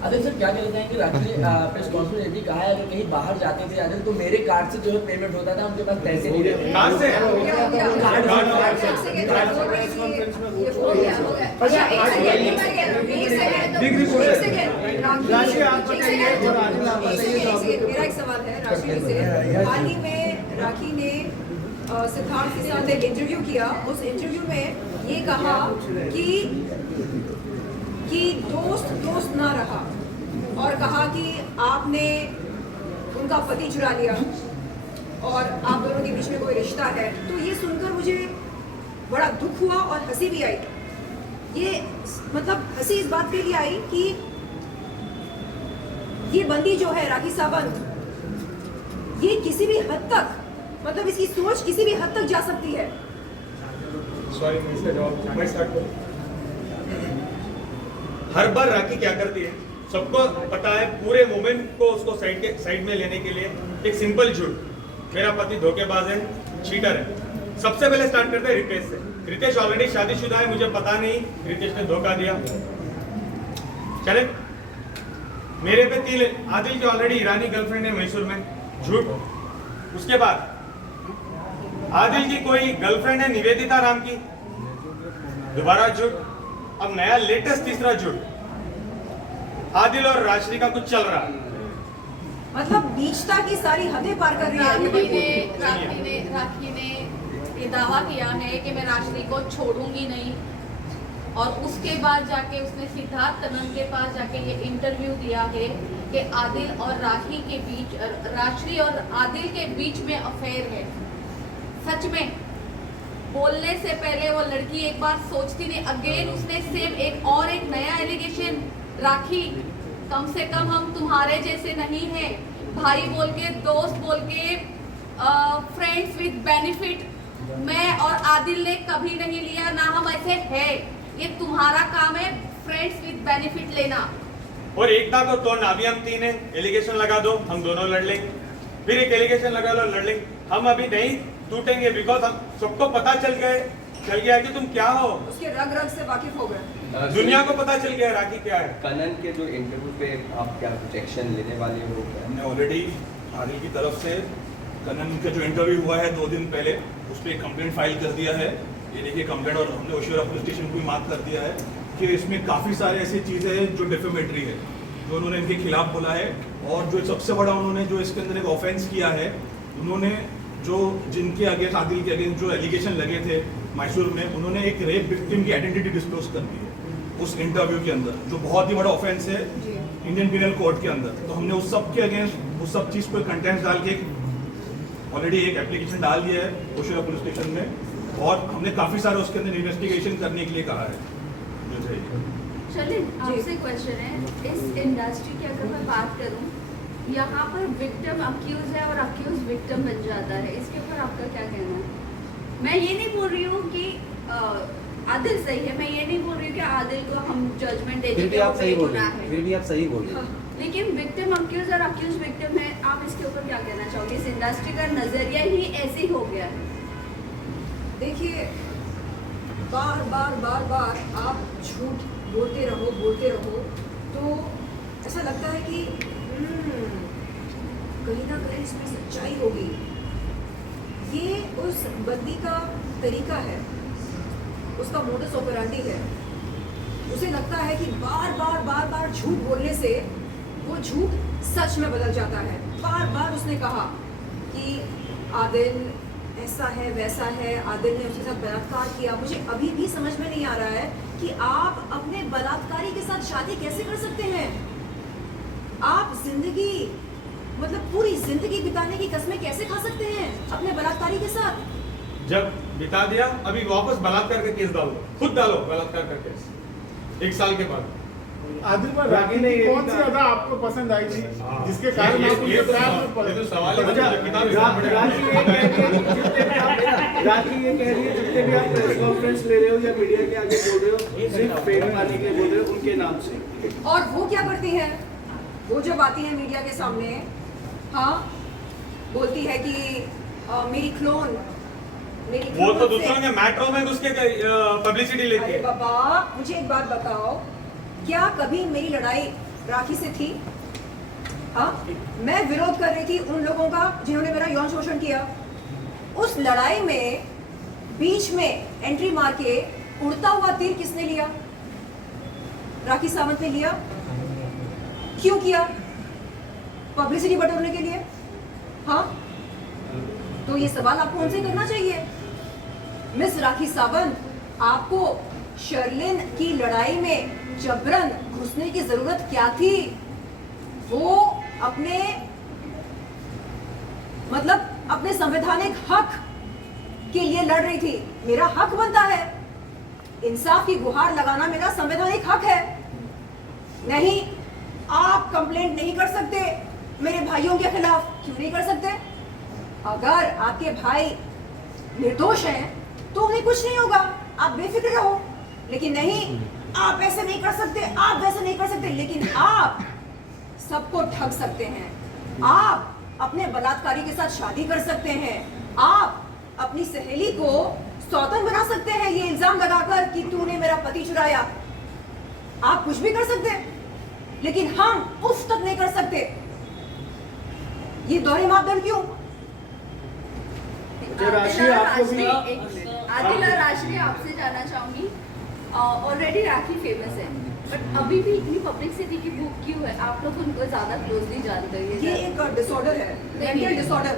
Adil sir क्या कहना चाहेंगे? राखी ने प्रेस कॉन्फ्रेंस में भी कहा है अगर कहीं बाहर जाते थे आदिल तो मेरे कार्ड से जो है पेमेंट होता था, उनके पास पैसे नहीं रहते। कार्ड से? मेरा एक सवाल है राशि से। हाल ही में राखी ने सिद्धार्थ के साथ एक इंटरव्यू किया। उस इंटरव्यू में ये कहा कि दोस्त ना रहा और कहा कि आपने उनका पति चुरा लिया और आप दोनों के बीच में कोई रिश्ता है। तो ये सुनकर मुझे बड़ा दुख हुआ और हंसी भी आई। ये मतलब हंसी इस बात के लिए आई कि ये बंदी जो है राखी सावंत, ये किसी भी हद तक मतलब इसकी सोच किसी भी हद तक जा सकती है। सॉरी, मैं इसका जवाब मैं स्टार्ट करूं। हर बार राखी क्या करती है सबको पता है, पूरे मोमेंट को उसको साइड में लेने के लिए एक सिंपल झूठ, मेरा पति धोखेबाज है, चीटर है। सबसे पहले स्टार्ट करते हैं रितेश से। रितेश ऑलरेडी शादीशुदा है, मुझे पता नहीं रितेश ने धोखा दिया। चले, मेरे पे तिल। आदिल की ऑलरेडी ईरानी गर्लफ्रेंड है मैसूर में, झूठ। उसके बाद आदिल की कोई गर्लफ्रेंड है निवेदिता नाम की, दोबारा झूठ। अब नया लेटेस्ट तीसरा झूठ, आदिल और राशि का कुछ चल रहा है। मतलब नीचता की सारी हदें पार कर रही है। राखी ने ये दावा किया है कि मैं राशि को छोड़ूंगी नहीं, और उसके बाद जाके उसने सिद्धार्थ तनन के पास जाके ये इंटरव्यू दिया है कि आदिल और राखी के बीच, राशि और आदिल के बीच में अफेयर है। सच में बोलने से पहले वो लड़की एक बार सोचती नहीं। अगेन उसने सेम एक नया एलिगेशन, राखी कम से कम हम तुम्हारे जैसे नहीं है, भाई बोल के, दोस्त बोल के, फ्रेंड्स विद बेनिफिट मैं और आदिल ने कभी नहीं लिया, ना हम ऐसे है। ये तुम्हारा काम है फ्रेंड्स विद बेनिफिट लेना। और एक था तो अभी हम तीन है, एलिगेशन लगा दो, हम दोनों लड़ लेंगे। फिर एक एलिगेशन लगा लो, लड़ लेंगे। हम अभी नहीं टूटेंगे बिकॉज हम सबको पता चल गया कि तुम क्या हो। उसके रग रग से वाकिफ हो गए, दुनिया को पता चल गया राखी क्या है। कनन के जो इंटरव्यू पे आप क्या कुछ एक्शन लेने वाले हो? हमने ऑलरेडी आदिल की तरफ से कनन का जो इंटरव्यू हुआ है 2 दिन पहले, उस पर एक कंप्लेंट फाइल कर दिया है। ये देखिए कंप्लेंट, और हमने ओशिवरा पुलिस स्टेशन को भी मार्क कर दिया है कि इसमें काफ़ी सारे ऐसी चीज़ें हैं जो डिफेमेटरी है, जो उन्होंने इनके खिलाफ बोला है। और जो सबसे बड़ा उन्होंने जो इसके अंदर एक ऑफेंस किया है, उन्होंने जो जिनके अगेंस्ट आदिल के अगेंस्ट जो एलिगेशन लगे थे मैसूर में, उन्होंने एक रेप विक्टिम की आइडेंटिटी डिस्क्लोज कर दी है उस इंटरव्यू के अंदर, जो बहुत ही बड़ा ऑफेंस है इंडियन पिनल कोड के अंदर। तो हमने उस सब के अगेंस्ट उस सब चीज़ पर कंटेंट डाल के ऑलरेडी एक एप्लीकेशन डाल दिया है ओशिवरा पुलिस स्टेशन में, और हमने काफ़ी सारे उसके अंदर इन्वेस्टिगेशन करने के लिए कहा है। चलिए, आपसे क्वेश्चन है, इस इंडस्ट्री की अगर मैं बात करूं, यहाँ पर विक्टिम अक्यूज है और अक्यूज विक्टिम बन जाता है, इसके ऊपर आपका क्या कहना है? मैं ये नहीं बोल रही हूँ कि आदिल सही है, मैं ये नहीं बोल रही हूँ कि आदिल को हम जजमेंट देते फिर भी आप सही बोल रहे हैं, फिर भी आप सही बोल रहे हैं। लेकिन विक्टिम अक्यूज और अक्यूज विक्टिम है, आप इसके ऊपर क्या कहना चाहोगे? इस इंडस्ट्री का नजरिया ही ऐसे ही हो गया है। देखिए, बार बार आप झूठ बोलते रहो तो ऐसा लगता है कि कहीं ना कहीं इसमें सच्चाई होगी। ये उस बंदी का तरीका है, उसका मोडस ऑपरेंडी है। उसे लगता है कि बार झूठ बोलने से वो झूठ सच में बदल जाता है। बार उसने कहा कि आदिल ऐसा है वैसा है, आदिल ने उसके साथ बलात्कार किया। मुझे अभी भी समझ में नहीं आ रहा है कि आप अपने बलात्कारी के साथ शादी कैसे कर सकते हैं। आप जिंदगी मतलब पूरी जिंदगी बिताने की कस्में कैसे खा सकते हैं अपने बलात्कारी के साथ? जब बिता दिया, अभी वापस बलात्कार का केस डालो, खुद डालो बलात्कार का केस 1 साल के बाद। आदिल पर राखी ने कौन सी अदा आपको पसंद आई थी जिसके कारण आप उनके प्यार में पड़े? ये तो सवाल है, किताब राखी ये कह रही है जितने भी आप प्रेस कॉन्फ्रेंस ले रहे हो या मीडिया के आगे बोल रहे हो, सिर्फ फेम पाने के लिए बोल रहे हो उनके नाम से। और वो क्या करती है? वो जब आती है मीडिया के सामने, हाँ, बोलती है कि मेरी क्लोन वो तो दूसरों के मेट्रो में घुस के पब्लिसिटी लेती है। बाबा, मुझे एक बात बताओ, क्या कभी मेरी लड़ाई राखी से थी। हाँ, मैं विरोध कर रही थी उन लोगों का जिन्होंने मेरा यौन शोषण किया। उस लड़ाई में बीच में एंट्री मार के उड़ता हुआ तीर किसने लिया? राखी सावंत ने लिया। क्यों किया? पब्लिसिटी बटोरने के लिए। हाँ, तो ये सवाल आपको उनसे करना चाहिए। मिस राखी सावंत, आपको शर्लिन की लड़ाई में जबरन घुसने की जरूरत क्या थी? वो अपने अपने संवैधानिक हक के लिए लड़ रही थी। मेरा हक बनता है, इंसाफ की गुहार लगाना मेरा संवैधानिक हक है। नहीं, आप कंप्लेंट नहीं कर सकते मेरे भाइयों के खिलाफ। क्यों नहीं कर सकते? अगर आपके भाई निर्दोष हैं तो उन्हें कुछ नहीं होगा, आप बेफिक्र रहो। लेकिन नहीं, आप ऐसे नहीं कर सकते, आप वैसे नहीं कर सकते। लेकिन आप सबको ठग सकते हैं, आप अपने बलात्कारी के साथ शादी कर सकते हैं, आप अपनी सहेली को सौतन बना सकते हैं ये इल्जाम लगाकर कि तूने मेरा पति चुराया। आप कुछ भी कर सकते हैं, लेकिन हम उफ तक नहीं कर सकते। ये दोहरे मापदंड क्यों? राशि आपको भी आदिल और राशि आपसे जानना चाहूंगी। ऑलरेडी राखी फेमस है, बट अभी भी इतनी पब्लिसिटी की बुक क्यों है? आप लोग उनको ज्यादा क्लोजली जानते हैं। ये एक डिसऑर्डर है, mental disorder,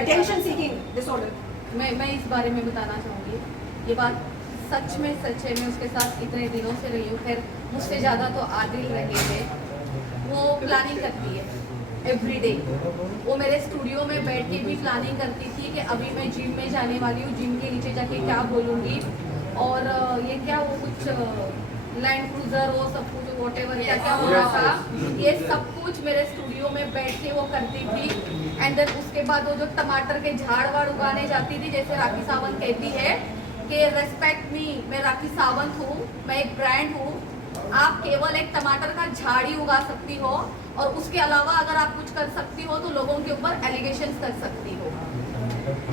attention seeking disorder. मैं इस बारे में बताना चाहूँगी। ये बात सच है, मैं उसके साथ इतने दिनों से रही हूँ। खैर, मुझसे ज़्यादा तो आदिल रहे हैं। वो प्लानिंग करती है एवरीडे। वो मेरे स्टूडियो में बैठ के भी प्लानिंग करती थी कि अभी मैं जिम में जाने वाली हूँ, जिम के नीचे जाके क्या बोलूँगी, और ये क्या वो कुछ लैंड क्रूजर, वो सब कुछ व्हाटएवर क्या क्या हो रहा था, ये सब कुछ मेरे स्टूडियो में बैठ के वो करती थी। एंड देन उसके बाद वो जो टमाटर के झाड़ वाड़ उगाने जाती थी, जैसे राखी सावंत कहती है कि रेस्पेक्ट मी, मैं राखी सावंत हूँ, मैं एक ब्रांड हूँ। आप केवल एक टमाटर का झाड़ ही उगा सकती हो, और उसके अलावा अगर आप कुछ कर सकती हो तो लोगों के ऊपर एलिगेशंस कर सकती हो।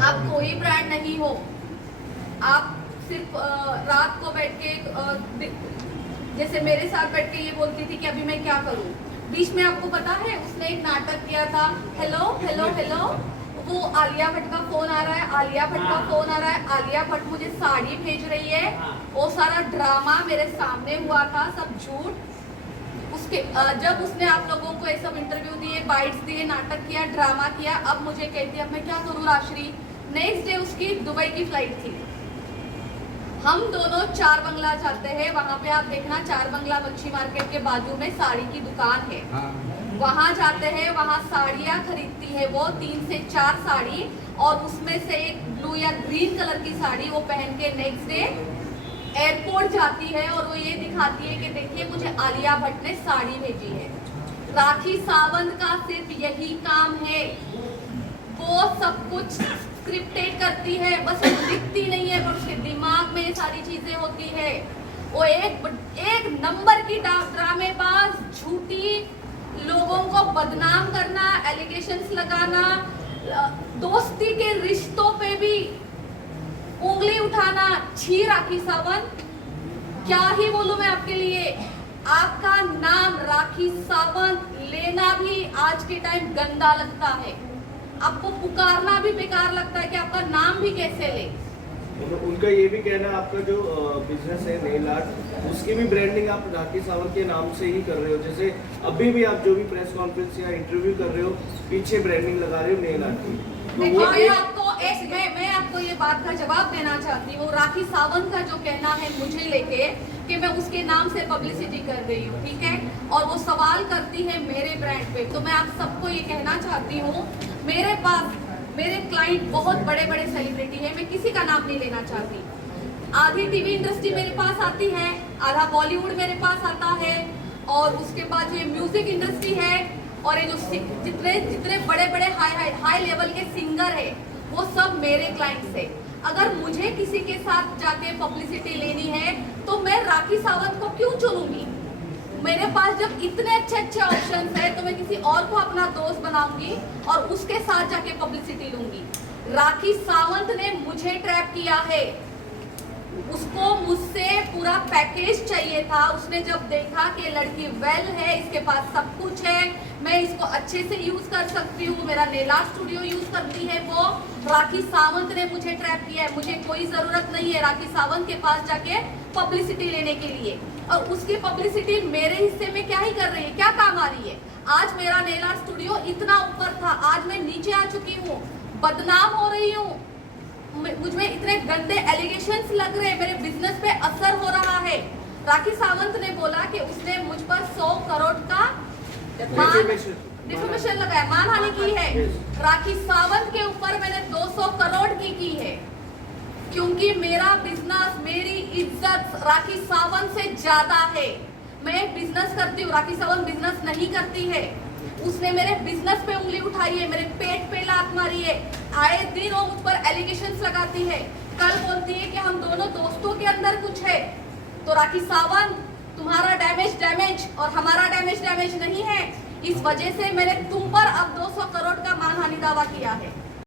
आप कोई ब्रांड नहीं हो। आप सिर्फ रात को बैठ के जैसे मेरे साथ बैठ के ये बोलती थी कि अभी मैं क्या करूं। बीच में आपको पता है उसने एक नाटक किया था, हेलो हेलो हेलो, वो आलिया भट्ट का फोन आ रहा है, आलिया भट्ट का फोन आ रहा है, आलिया भट्ट मुझे साड़ी भेज रही है। वो सारा ड्रामा मेरे सामने हुआ था, सब झूठ। उसके जब उसने आप लोगों को ये सब इंटरव्यू दिए, बाइट्स दिए, नाटक किया, ड्रामा किया, अब मुझे कहती है अब मैं क्या करूँ राश्री। नेक्स्ट डे उसकी दुबई की फ्लाइट थी। हम दोनों चार बंगला जाते हैं, वहाँ पे आप देखना, चार बंगला मच्छी मार्केट के बाजू में साड़ी की दुकान है। वहाँ जाते हैं, वहाँ साड़ियाँ खरीदती है वो 3 से 4 साड़ी, और उसमें से एक ब्लू या ग्रीन कलर की साड़ी वो पहन के नेक्स्ट डे एयरपोर्ट जाती है, और वो ये दिखाती है कि देखिए मुझे आलिया भट्ट ने साड़ी भेजी है। राखी सावंत का सिर्फ यही काम है, वो सब कुछ स्क्रिप्टेड करती है, बस दिखती नहीं है, पर उसके दिमाग में ये सारी चीजें होती है। वो एक नंबर की ड्रामेबाज, झूठी, लोगों को बदनाम करना, एलिगेशंस लगाना, दोस्ती के रिश्तों पे भी उंगली उठाना। छी राखी सावंत, क्या ही बोलूं मैं आपके लिए। आपका नाम राखी सावंत लेना भी आज के टाइम गंदा लगता है, आपको पुकारना भी बेकार लगता है कि आपका नाम भी कैसे ले। उनका ये भी कहना है आपका जो बिजनेस है नेल आर्ट, उसकी भी ब्रांडिंग आप राखी सावंत के नाम से ही कर रहे हो। जैसे अभी भी आप जो भी प्रेस कॉन्फ्रेंस या इंटरव्यू कर रहे हो, पीछे ब्रांडिंग लगा रहे हो नेल आर्ट की। देखिए, मैं आपको ये बात का जवाब देना चाहती हूँ। राखी सावंत का जो कहना है मुझे लेके कि मैं उसके नाम से पब्लिसिटी कर रही हूँ, ठीक है, और वो सवाल करती है मेरे ब्रांड पे, तो मैं आप सबको ये कहना चाहती हूँ, मेरे पास मेरे क्लाइंट बहुत बड़े बड़े सेलिब्रिटी हैं, मैं किसी का नाम नहीं लेना चाहती। आधी टीवी इंडस्ट्री मेरे पास आती है, आधा बॉलीवुड मेरे पास आता है, और उसके बाद ये म्यूजिक इंडस्ट्री है, और ये जो जितने बड़े बड़े हाई लेवल के सिंगर है, वो सब मेरे क्लाइंट्स है। अगर मुझे किसी के साथ जाके पब्लिसिटी लेनी है तो मैं राखी सावंत को क्यों चुनूंगी? मेरे पास जब इतने अच्छे ऑप्शंस है तो मैं किसी और को अपना दोस्त बनाऊंगी और उसके साथ जाके पब्लिसिटी लूंगी। राखी सावंत ने मुझे ट्रैप किया है, उसको मुझसे पूरा पैकेज चाहिए था। उसने जब देखा कि लड़की वेल है, इसके पास सब कुछ है, मैं इसको अच्छे से यूज कर सकती हूँ, मेरा नेला स्टूडियो यूज करती है वो, राखी सावंत ने मुझे ट्रैप किया है। मुझे कोई जरूरत नहीं है राखी सावंत के पास जाके पब्लिसिटी लेने के लिए, और उसकी पब्लिसिटी मेरे हिस्से में क्या ही कर रही है, क्या काम आ रही है। आज मेरा नेला स्टूडियो इतना ऊपर था, आज मैं नीचे आ चुकी हूँ, बदनाम हो रही हूँ, मुझ में इतने गंदे एलिगेशंस लग रहे हैं, मेरे बिजनेस पे असर हो रहा है। राखी सावंत ने बोला कि उसने मुझ पर 100 करोड़ का डिफेमेशन लगाया, मानहानि की है। राखी सावंत के ऊपर मैंने 200 करोड़ की है, क्योंकि मेरा बिजनेस, मेरी इज्जत राखी सावंत से ज्यादा है। मैं बिजनेस करती हूँ, राखी सावंत बिजनेस नहीं करती है। उसने मेरे बिजनेस पे उंगली उठाई है, मेरे पेट पे लात मारी है, आए दिन वो मुझ पर एलिगेशंस लगाती है। कल बोलती है कि हम दोनों दोस्तों के अंदर कुछ है। तो राखी सावंत, तुम्हारा डैमेज और हमारा डैमेज नहीं है। इस वजह से मैंने तुम पर अब 200 करोड़ का मानहानि दावा किया है।